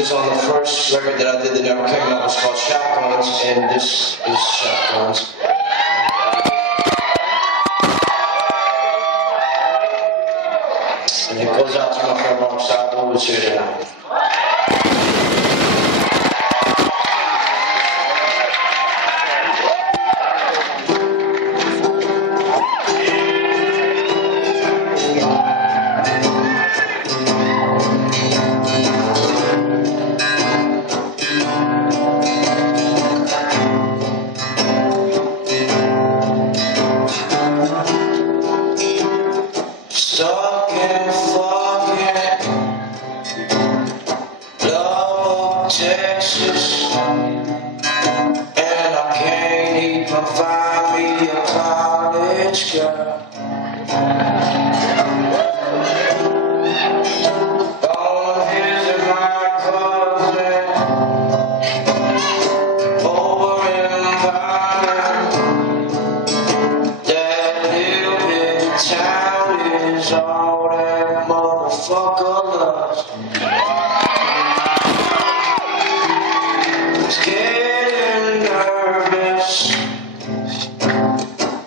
was on the first record that I did that never came out. It was called Shotguns, and this is Shotguns. And it goes out to my friend Mark Sacco, who's here tonight. Stuck in fucking Lubbock, Texas, and I can't even find me a college girl. Gonna visit my cousin over in Violin. That little bit of town is all that motherfucker loves. It's getting nervous,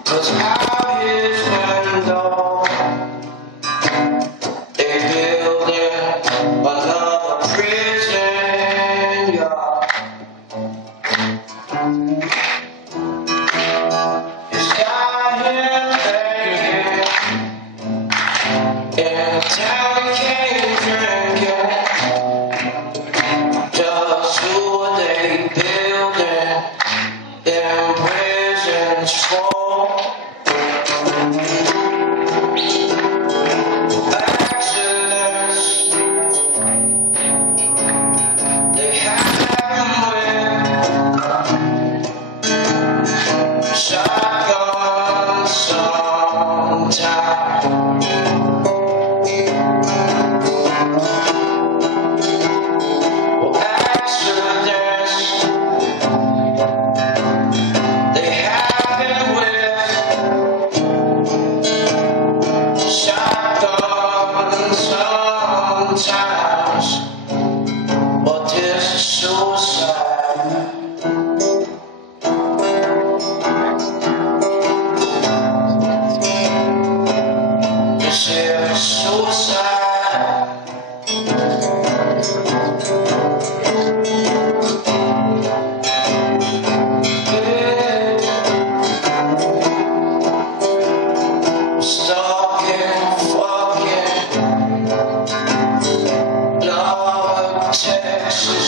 'cause out his window they building another prison yard. It's got him thinking in a town he can't drink in. Just who are they building in prisons for? Accidents, they happen with shotguns sometimes. Sometimes, but this is suicide. This is suicide. Yeah. Stuck in fucking Texas.